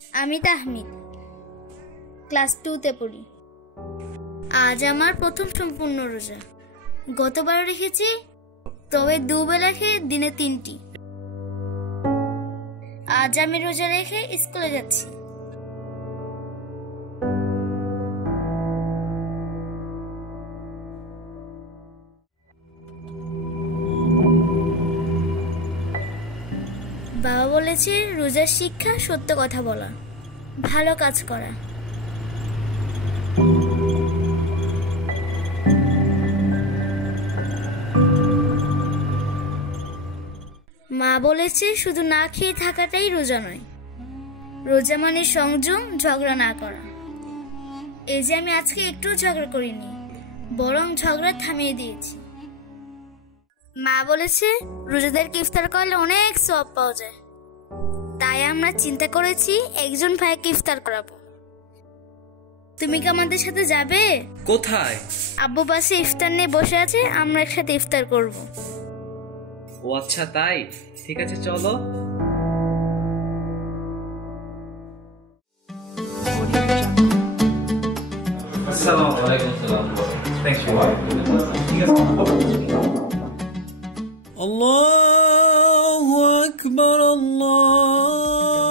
আমি তাহমিদ, ক্লাস 2-তে পড়ি। আজ আমার প্রথম সম্পূর্ণ রোজা। গতবার রেখেছি, তবে দুবেলা খেয়ে দিনে 3টি। আজ আমি রোজা রেখে স্কুলে যাচ্ছি। বাবা বলেছে রোজার শিক্ষা সত্য কথা বলা, ভালো কাজ করা। মা বলেছে শুধু না খেয়ে থাকাটাই রোজা নয়, রোজা মানে সংযম, ঝগড়া না করা। এই যে আমি আজকে একটু ঝগড়া করিনি, বরং ঝগড়া থামিয়ে দিয়েছি। মা বলেছে রোজাদারকে ইফতার করলে অনেক সওয়াব পাওয়া যায়, তাই আমরা চিন্তা করেছি একজন ভাইকে ইফতার করাবো। তুমি কি আমাদের সাথে যাবে? কোথায়? আব্বু পাশে ইফতার নিয়ে বসে আছে, আমরা একসাথে ইফতার করব। ও আচ্ছা, তাই? ঠিক আছে, চলো। আসসালামু আলাইকুম। Thank you. ঠিক আছে। আল্লাহু আকবার, আল্লাহ